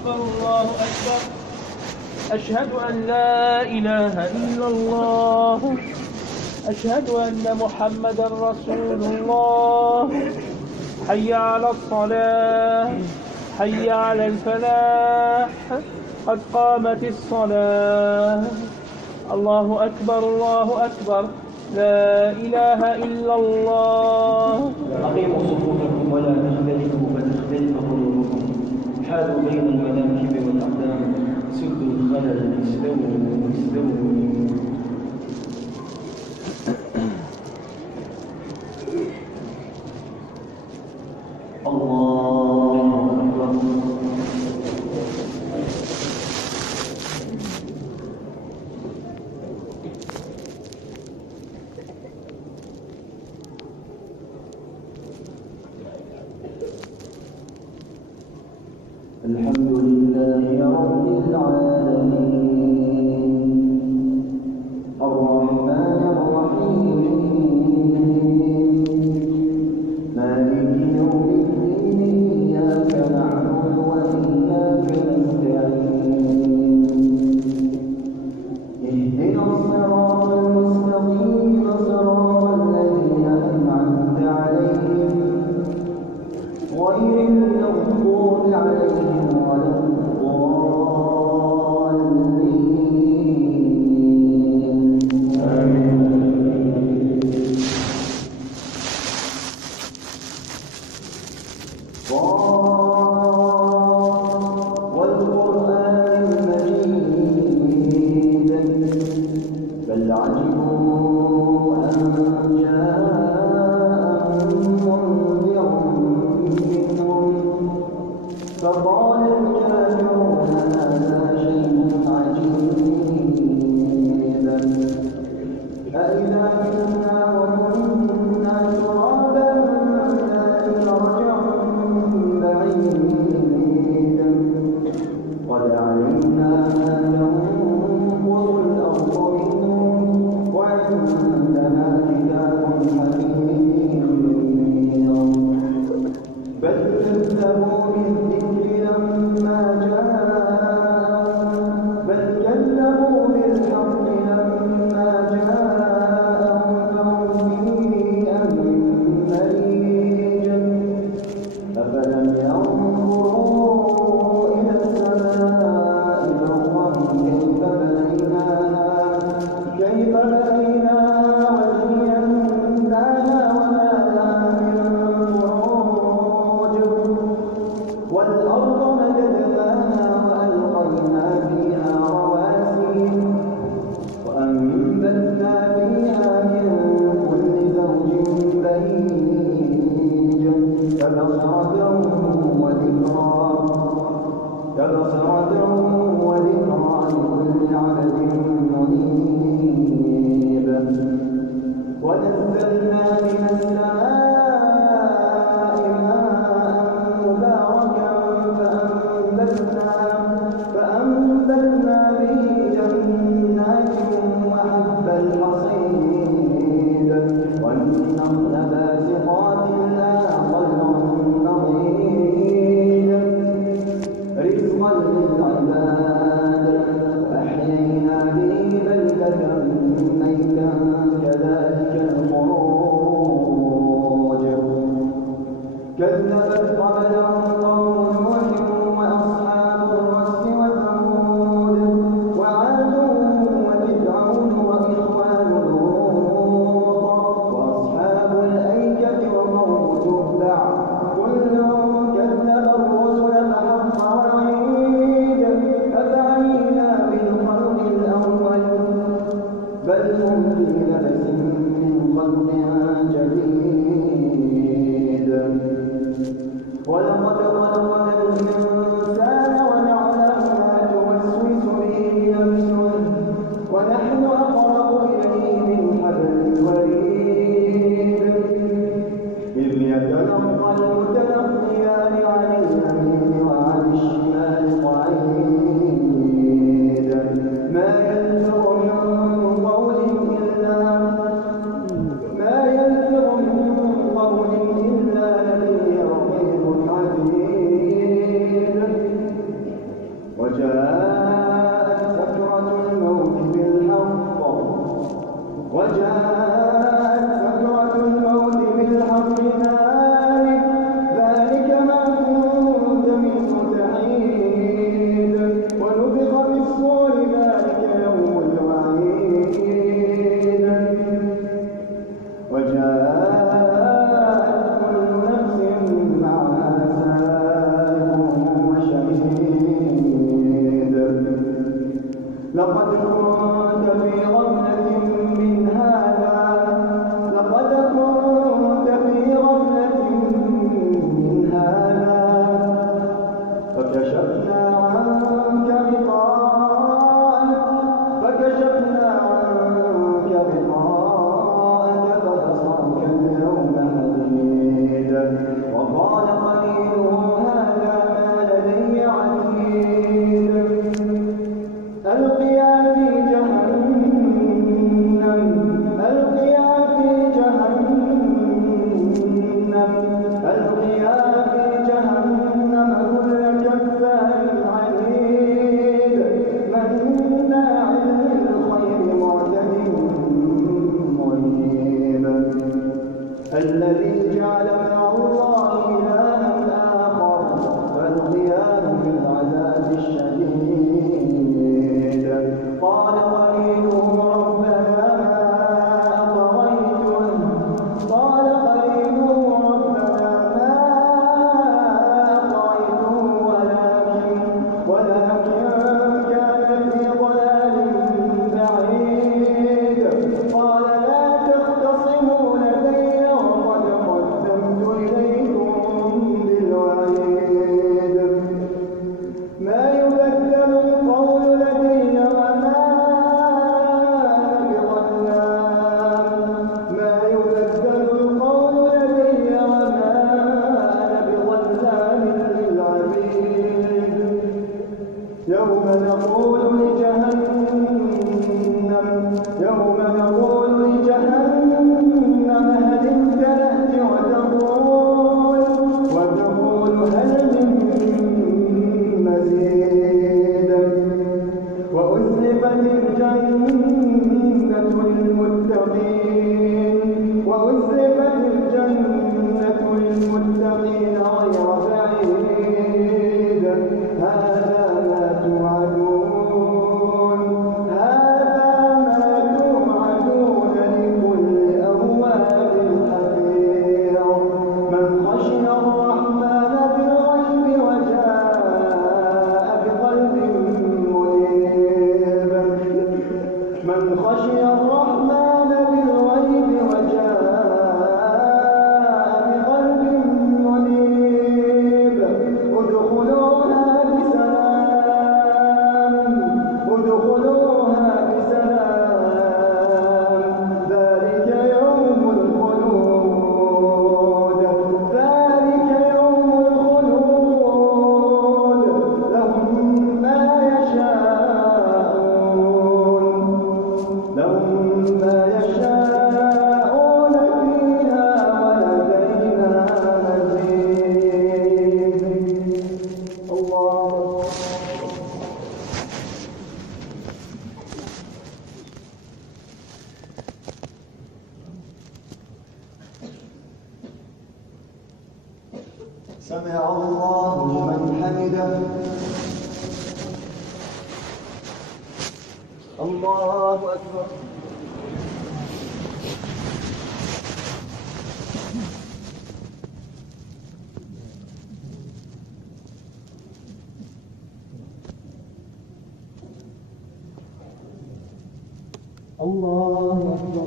أكبر الله أكبر. أشهد أن لا إله إلا الله. أشهد أن محمدا رسول الله. حي على الصلاة، حي على الفلاح، قد قامت الصلاة. الله أكبر الله أكبر، لا إله إلا الله. أقيموا صفوفكم ولا تختلفوا فتختلف قلوبكم. حالوا بين المناكب والأقدام. سدوا الخلل. استووا استووا. الله أكبر. الحمد لله رب العالمين الرحمن الرحيم مالك يوم الدين إياك نعبد وإياك نستعين اهدنا الصراط المستقيم صراط الذين أنعمت عليهم غير المغضوب عليهم ولا الضالين. آمين. والقرآن المجيد بل عجبوا أن جاءهم منذر منهم فقال الكافرون هذا شيء عجيب أإذا كنا وكنا ترابا ذلك رجع بعيد قد علمنا ما تنقص الأرض منهم وعندنا كتاب حكيم بل كذبوا بالذكر لما جاءهم بل كذبوا بالحق لما جاءهم فهم في أمر مريج أفلم ينظروا إلى السماء فوقهم كيف بنيناها وزيناها وما لها من فروج والأرض مددناها وألقينا فيها رواسي وأنبتنا فيها من كل زوج بهيج تبصرة وذكرى لكل عبد منيب ونزلنا من السماء ماء مباركا فأنبتنا به جنات وحب الحصيد والنخل باسقات لها طلع نضيد رزقا للعباد أحيينا به بلدة ميتا كذلك الخروج كذبت قبلهم قوم نوح وأصحاب الرس وثمود وعاد وفرعون وإخوان لوط وأصحاب الأيكة وقوم تبع كل كذب الرسل فحق وعيد أفعينا بالخلق الأول بل هم في لبس من خلق جديد ولقد خلقنا الإنسان ونعلم ما توسوس به نفسه ونحن أقرب إليه من حبل الوريد إذ يتلقى المتلقيان عن اليمين وعن الشمال قعيد ما يلفظ من قول إلا لديه رقيب عتيد وجاءت سكرة الموت بالحق ذلك ما كنت منه تحيد ونفخ في الصور ذلك يوم الوعيد وجاءت كل نفس معها سائق وشهيد لقد كنت في غفلة من هذا فكشفنا عنك غطاءك فبصرك اليوم حديد وقال قرينه هذا ما لدي عتيد ألقيا في جهنم كل كفار عنيد مناع للخير معتد مريب الذي جعل مع الله إلها آخر فألقياه في العذاب الشديد قال قرينه ربنا يوم نقول لجهنم هل امتلأت وتقول هل من مزيد وأزلفت الجنة للمتقين غير بعيد هذا ما توعدون لكل أواب حفيظ من خشي الرحمن بالغيب وجاء بقلب منيب من خشي الرحمن بالغيب وجاء بقلب منيب ادخلوها بسلام ذلك يوم الخلود لهم ما يشاءون فيها ولدينا مزيد الله سمع الله لمن حمده الله أكبر الله أكبر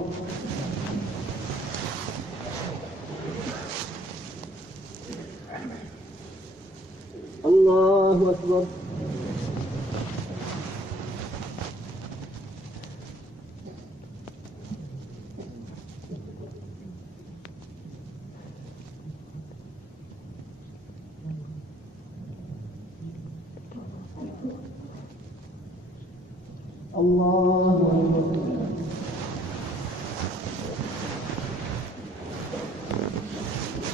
الله أكبر الله أكبر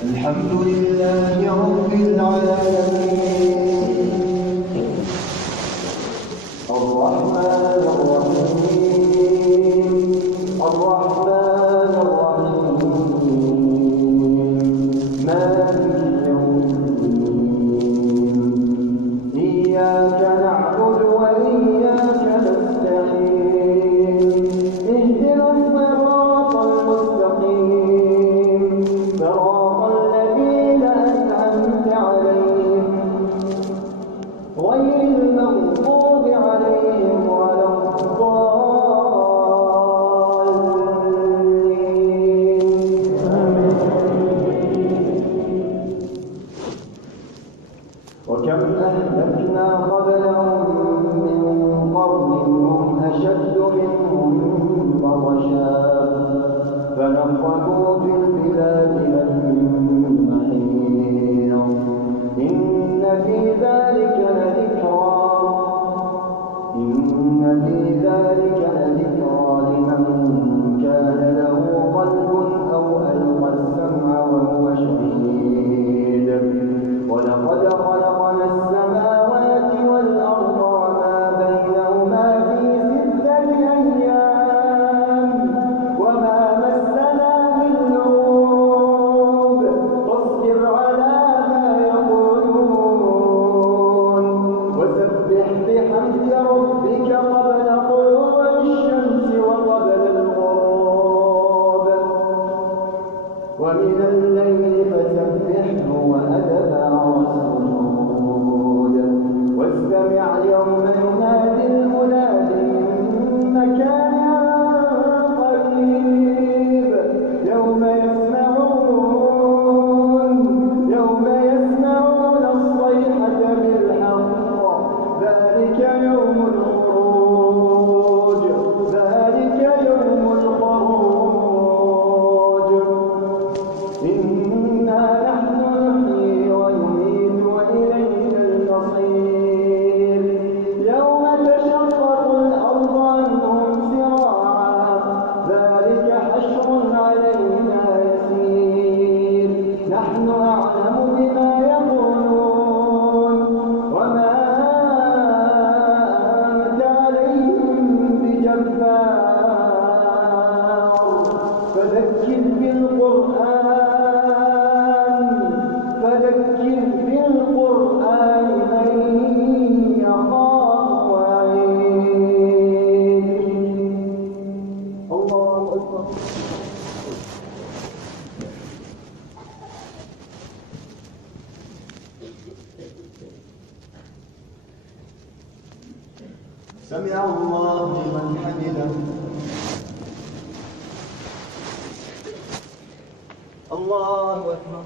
الحمد لله رب العالمين الرحمن الرحيم الرحمن الرحيم مالك يوم الدين إياك نعبد وإياك نستعين اهدنا الصراط المستقيم صراط الذين أنعمت عليهم غير المغضوب عليهم ولا الضالين وكم أهلكنا قبلهم من قرن هم أشد منهم بطشا فنقبوا في البلاد هل من محيص إن في ذلك لذكرى لمن كان له قلب أو ألقى السمع وهو شهيد ولقد خلقنا السماوات والأرض وما بينهما في 6 أيام وما مسنا من لغوب فاصبر على ما يقولون وسبح بحمد ربك قبل طلوع الشمس وقبل الغروب ومن الليل فسبحه وأدبر السجود واستمع يوم ينادي المنادي من مكان قريب يوم يسمعون الصيحة بالحق ذلك يوم الخروج إنا نحن نحيي ونميت وإلينا المصير يوم تشقق الأرض عنهم سراعا ذلك حشر علينا يسير نحن أعلم بما يقولون وما أنت عليهم بجبار فذكر بالقرآن من يخاف وعيد الله أكبر سمع الله لمن حمده الله أكبر